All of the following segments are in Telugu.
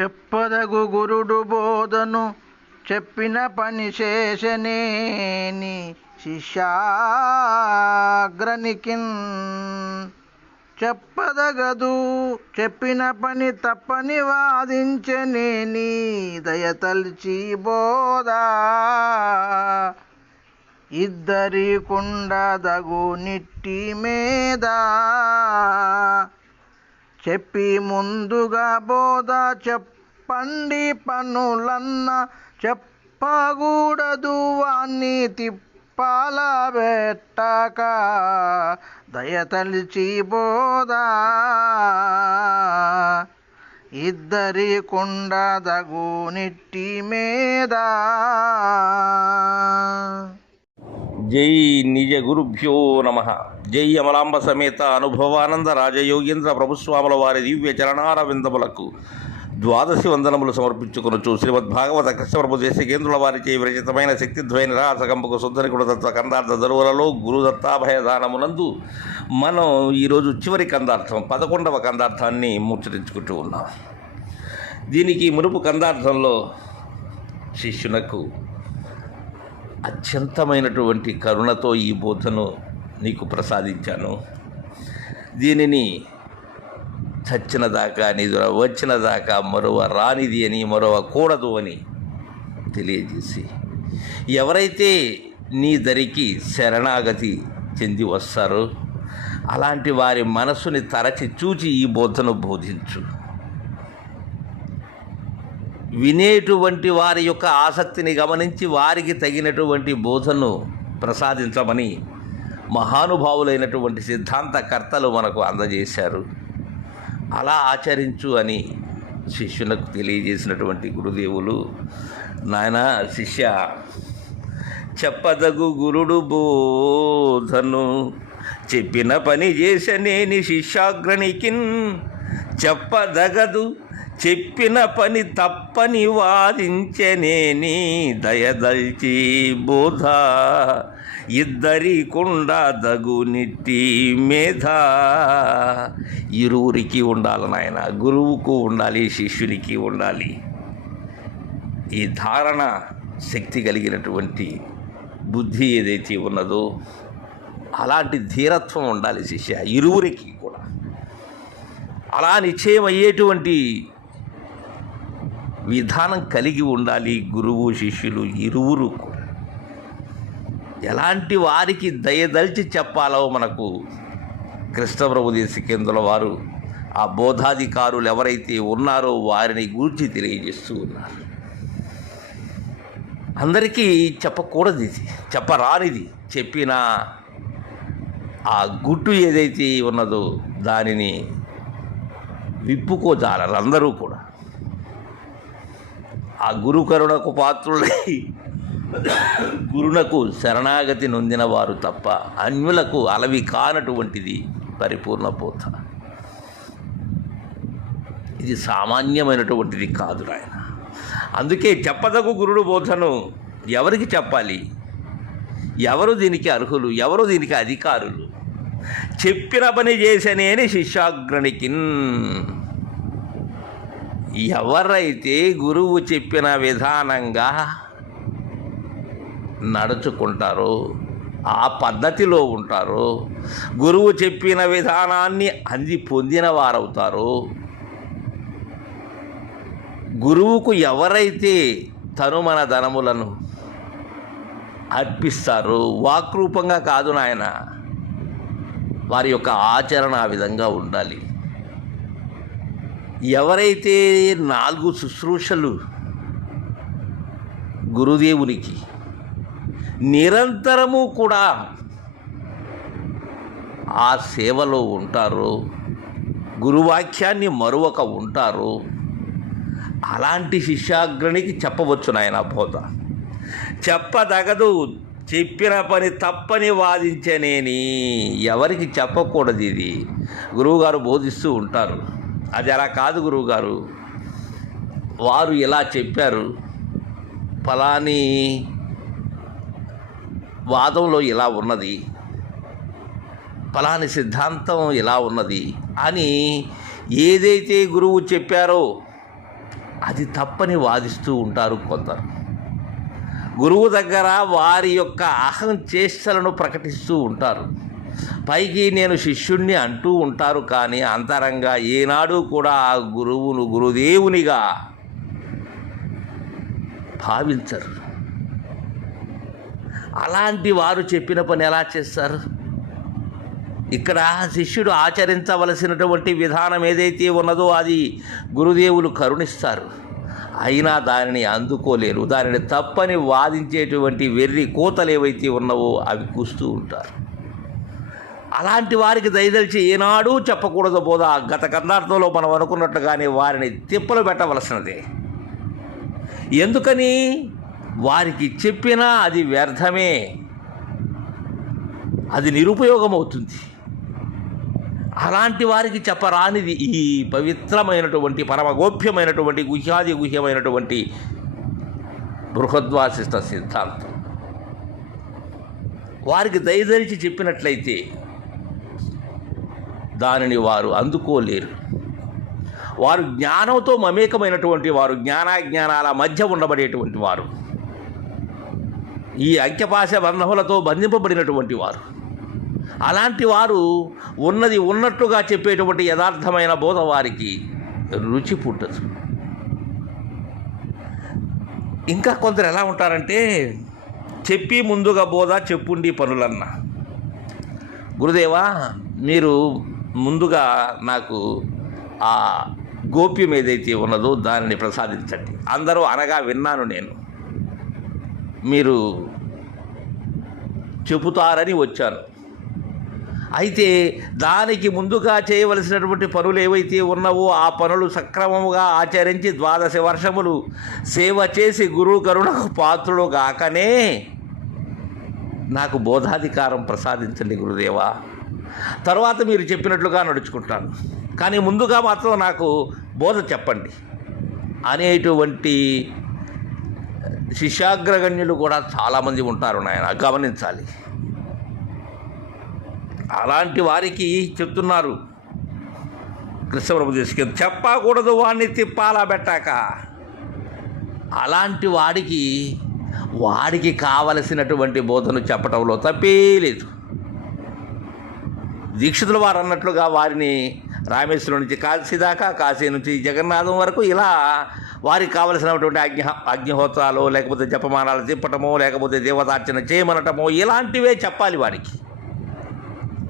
చెప్పదగు గురుడు బోధను చెప్పిన పని చేసనేని శిష్యాగ్రనికిన్. చెప్పదగదు చెప్పిన పని తప్పని వాదించనేని దయతల్చి బోధ. ఇద్దరి కుండదగు నిట్టి మీద చెప్పి ముందుగా బోధ చెప్పండి పనులన్న చెప్పకూడదు వాణ్ణి తిప్పాల పెట్టక దయతలిచి బోధ. ఇద్దరి కుండదగు నిట్టి మీద. జై నిజ గురుభ్యో నమ. జై అమలాంబ సమేత అనుభవానంద రాజయోగేంద్ర ప్రభుస్వాముల వారి దివ్య చరణారవిందములకు ద్వాదశి వందనములు సమర్పించుకొనొచ్చు శ్రీమద్భాగవత కృష్ణప్రభు దేశకేంద్రుల వారిచే విరచితమైన శక్తిద్వైన రాసకంపకు శుద్ధనికుడు దత్త కందార్థ దరువులలో గురుదత్తాభయ దానమునందు మనం ఈరోజు చివరి కందార్థం పదకొండవ కందార్థాన్ని ముచ్చరించుకుంటూ ఉన్నాం. దీనికి మునుపు కందార్థంలో శిష్యునకు అత్యంతమైనటువంటి కరుణతో ఈ బోధను నీకు ప్రసాదించాను. దీనిని చచ్చిన దాకా నిధుర వచ్చిన దాకా మరొవ రానిది అని మరొవ కూడదు అని తెలియజేసి ఎవరైతే నీ దరికి శరణాగతి చెంది వస్తారో అలాంటి వారి మనసుని తరచి చూచి ఈ బోధను బోధించు. వినేటువంటి వారి యొక్క ఆసక్తిని గమనించి వారికి తగినటువంటి బోధను ప్రసాదించమని మహానుభావులైనటువంటి సిద్ధాంతకర్తలు మనకు అందజేశారు. అలా ఆచరించు అని శిష్యులకు తెలియజేసినటువంటి గురుదేవులు నాయన శిష్య చెప్పదగు గురుడు బోధను చెప్పిన పని చేసనేని శిష్యాగ్రనికిన్ చెప్పదగదు చెప్పిన పని తప్పని వాదించనేని దయదల్చి బోధ. ఇద్దరి కుండ దగునిట్టి మేధ. ఇరువురికి ఉండాలి నాయన గురువుకు ఉండాలి శిష్యునికి ఉండాలి. ఈ ధారణ శక్తి కలిగినటువంటి బుద్ధి ఏదైతే ఉన్నదో అలాంటి ధీరత్వం ఉండాలి శిష్య ఇరువురికి కూడా. అలా నిశ్చయం అయ్యేటువంటి విధానం కలిగి ఉండాలి గురువు శిష్యులు ఇరువురు కూడా. ఎలాంటి వారికి దయదల్చి చెప్పాలో మనకు కృష్ణప్రభు దేశికేంద్రుల వారు ఆ బోధాధికారులు ఎవరైతే ఉన్నారో వారిని గూర్చి తెలియజేస్తూ ఉన్నారు. అందరికీ చెప్పకూడదు ఇది చెప్పరానిది. చెప్పిన ఆ గుట్టు ఏదైతే ఉన్నదో దానిని విప్పుకోజాలరు అందరూ కూడా. ఆ గురుకరుణకు పాత్రులై గురునకు శరణాగతి నొందిన వారు తప్ప అన్యులకు అలవి కానటువంటిది పరిపూర్ణ బోధ. ఇది సామాన్యమైనటువంటిది కాదు నాయన. అందుకే చెప్పదగు గురుడు బోధను ఎవరికి చెప్పాలి? ఎవరు దీనికి అర్హులు? ఎవరు దీనికి అధికారులు? చెప్పిన పని చేసనేని శిష్యాగ్రణికిన్ ఎవరైతే గురువు చెప్పిన విధానంగా నడుచుకుంటారో ఆ పద్ధతిలో ఉంటారో గురువు చెప్పిన విధానాన్ని అంది పొందిన వారవుతారో గురువుకు ఎవరైతే తను మన ధనములను అర్పిస్తారో వాక్రూపంగా కాదు నాయన వారి యొక్క ఆచరణ ఆ విధంగా ఉండాలి. ఎవరైతే నాలుగు శుశ్రూషలు గురుదేవునికి నిరంతరము కూడా ఆ సేవలో ఉంటారు గురువాక్యాన్ని మరువక ఉంటారు అలాంటి శిష్యాగ్రణికి చెప్పవచ్చు నాయన బోధ. చెప్పదగదు చెప్పిన పని తప్పని వాదించనేని ఎవరికి చెప్పకూడదు ఇది. గురువుగారు బోధిస్తూ ఉంటారు. అది అలా కాదు గురువుగారు. వారు ఇలా చెప్పారు. ఫలాని వాదంలో ఇలా ఉన్నది. ఫలాని సిద్ధాంతం ఇలా ఉన్నది అని ఏదైతే గురువు చెప్పారో అది తప్పని వాదిస్తూ ఉంటారు కొందరు. గురువు దగ్గర వారి యొక్క అహం చేష్టలను ప్రకటిస్తూ ఉంటారు. పైకి నేను శిష్యుణ్ణి అంటూ ఉంటారు కానీ అంతరంగా ఏనాడు కూడా ఆ గురువును గురుదేవునిగా భావించరు. అలాంటి వారు చెప్పిన పని ఎలా చేస్తారు? ఇక్కడ శిష్యుడు ఆచరించవలసినటువంటి విధానం ఏదైతే ఉన్నదో అది గురుదేవులు కరుణిస్తారు. అయినా దానిని అందుకోలేరు. దానిని తప్పని వాదించేటువంటి వెర్రి కోతలు ఏవైతే ఉన్నావో అవి కూస్తూ ఉంటారు. అలాంటి వారికి దయదలిచి ఏనాడూ చెప్పకూడదు బోధ. గత కర్ణాటకలో మనం అనుకున్నట్టుగానే వారిని తిప్పలు పెట్టవలసినది. ఎందుకని? వారికి చెప్పినా అది వ్యర్థమే. అది నిరుపయోగం అవుతుంది అలాంటి వారికి చెప్పరానిది ఈ పవిత్రమైనటువంటి పరమగోప్యమైనటువంటి గుహ్యాది గుహ్యమైనటువంటి బృహద్వాసిష్ట సిద్ధాంతం. వారికి దయదలిచి చెప్పినట్లయితే దానిని వారు అందుకోలేరు. వారు జ్ఞానంతో మమేకమైనటువంటి వారు జ్ఞానాజ్ఞానాల మధ్య ఉండబడేటువంటి వారు. ఈ ఐక్యపాశ బంధములతో బంధింపబడినటువంటి వారు. అలాంటి వారు ఉన్నది ఉన్నట్టుగా చెప్పేటువంటి యథార్థమైన బోధ వారికి రుచి పుట్టదు. ఇంకా కొందరు ఎలా ఉంటారంటే చెప్పి ముందుగా బోధ చెప్పుండి పనులన్న. గురుదేవా మీరు ముందుగా నాకు ఆ గోప్యం ఏదైతే ఉన్నదో దానిని ప్రసాదించండి. అందరూ అనగా విన్నాను నేను. మీరు చెబుతారని వచ్చాను. అయితే దానికి ముందుగా చేయవలసినటువంటి పనులు ఏవైతే ఉన్నావో ఆ పనులు సక్రమముగా ఆచరించి ద్వాదశ వర్షములు సేవ చేసి గురువు కరుణకు పాత్రుడు కాకనే నాకు బోధాధికారం ప్రసాదించండి గురుదేవా. తర్వాత మీరు చెప్పినట్లుగా నడుచుకుంటాను. కానీ ముందుగా మాత్రం నాకు బోధ చెప్పండి. అనేటువంటి శిష్యాగ్రగణ్యులు కూడా చాలామంది ఉంటారు నాయన గమనించాలి. అలాంటి వారికి చెప్తున్నారు కృష్ణప్రభు తీసుకెళ్ళి చెప్పకూడదు వాడిని తిప్పాలా పెట్టాక అలాంటి వాడికి వాడికి కావలసినటువంటి బోధను చెప్పటంలో తప్పే లేదు దీక్షితుల వారు అన్నట్లుగా వారిని రామేశ్వరం నుంచి కాశీ దాకా కాశీ నుంచి జగన్నాథం వరకు ఇలా వారికి కావలసినటువంటి అగ్ని అగ్నిహోత్రాలు లేకపోతే జపమానాలు తిప్పటమో లేకపోతే దేవతార్చన చేయమనటమో ఇలాంటివే చెప్పాలి వారికి.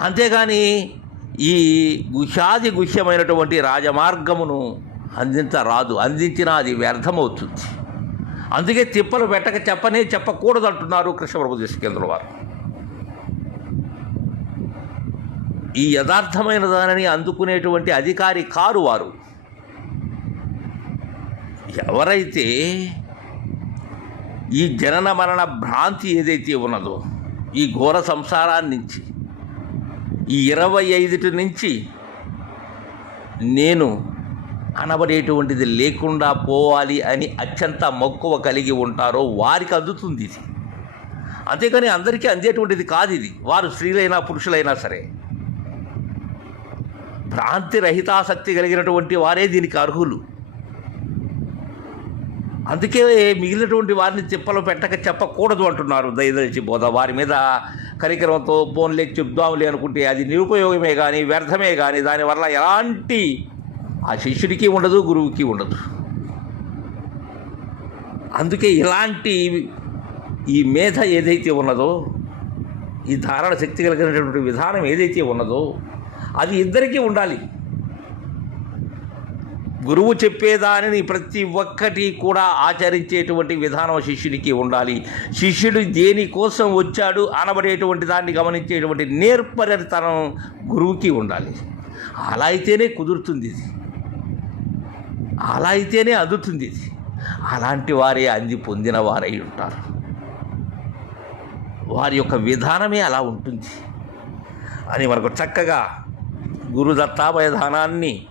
అంతేగాని ఈ గుహ్యాది గుహ్యమైనటువంటి రాజమార్గమును అందించరాదు అందించినా అది వ్యర్థమవుతుంది. అందుకే తిప్పలు పెట్టక చెప్పనే చెప్పకూడదంటున్నారు కృష్ణప్రభు కృష్ణప్రభు కేంద్రం వారు. ఈ యథార్థమైన దానిని అందుకునేటువంటి అధికారి కారు వారు. ఎవరైతే ఈ జనన మరణ భ్రాంతి ఏదైతే ఉన్నదో ఈ ఘోర సంసారాన్ని నుంచి ఈ ఇరవై ఐదుటి నుంచి నేను అనబడేటువంటిది లేకుండా పోవాలి అని అత్యంత మక్కువ కలిగి ఉంటారో వారికి అందుతుంది ఇది. అంతేకాని అందరికీ అందేటువంటిది కాదు ఇది. వారు స్త్రీలైనా పురుషులైనా సరే. భ్రాంతి రహితాసక్తి కలిగినటువంటి వారే దీనికి అర్హులు. అందుకే మిగిలినటువంటి వారిని తిప్పలు పెట్టక చెప్పకూడదు అంటున్నారు దయదలిచి బోధ. వారి మీద కరికరంతో పోన్లే చెప్దాంలే అనుకుంటే అది నిరుపయోగమే కానీ వ్యర్థమే కానీ దానివల్ల ఎలాంటి ఆ శిష్యుడికి ఉండదు గురువుకి ఉండదు. అందుకే ఇలాంటి ఈ మేధ ఏదైతే ఉన్నదో ఈ ధారణ శక్తి కలిగినటువంటి విధానం ఏదైతే ఉన్నదో అది ఇద్దరికీ ఉండాలి. గురువు చెప్పేదానిని ప్రతి ఒక్కటి కూడా ఆచరించేటువంటి విధానం శిష్యుడికి ఉండాలి. శిష్యుడు దేనికోసం వచ్చాడు అనబడేటువంటి దాన్ని గమనించేటువంటి నేర్పరితనం గురువుకి ఉండాలి. అలా అయితేనే కుదురుతుంది ఇది. అలా అయితేనే అందుతుంది ఇది. అలాంటి వారే అంది పొందిన వారై ఉంటారు. వారి యొక్క విధానమే అలా ఉంటుంది. అని మనకు చక్కగా గురుదత్తాభయధానాన్ని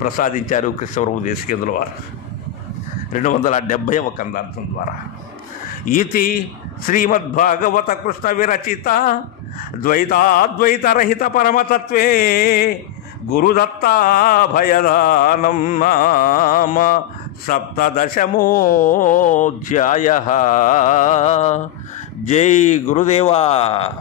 ప్రసాదించారు కృష్ణప్రభు దేశకేంద్రుల వారు. రెండు వందల డెబ్భై ఒక కందార్థం ద్వారా. ఇది శ్రీమద్భాగవత కృష్ణ విరచిత ద్వైతాద్వైతరహిత పరమతత్వే గురుదత్తాభయదానం నామ సప్తదశమోధ్యాయ. జై గురుదేవా.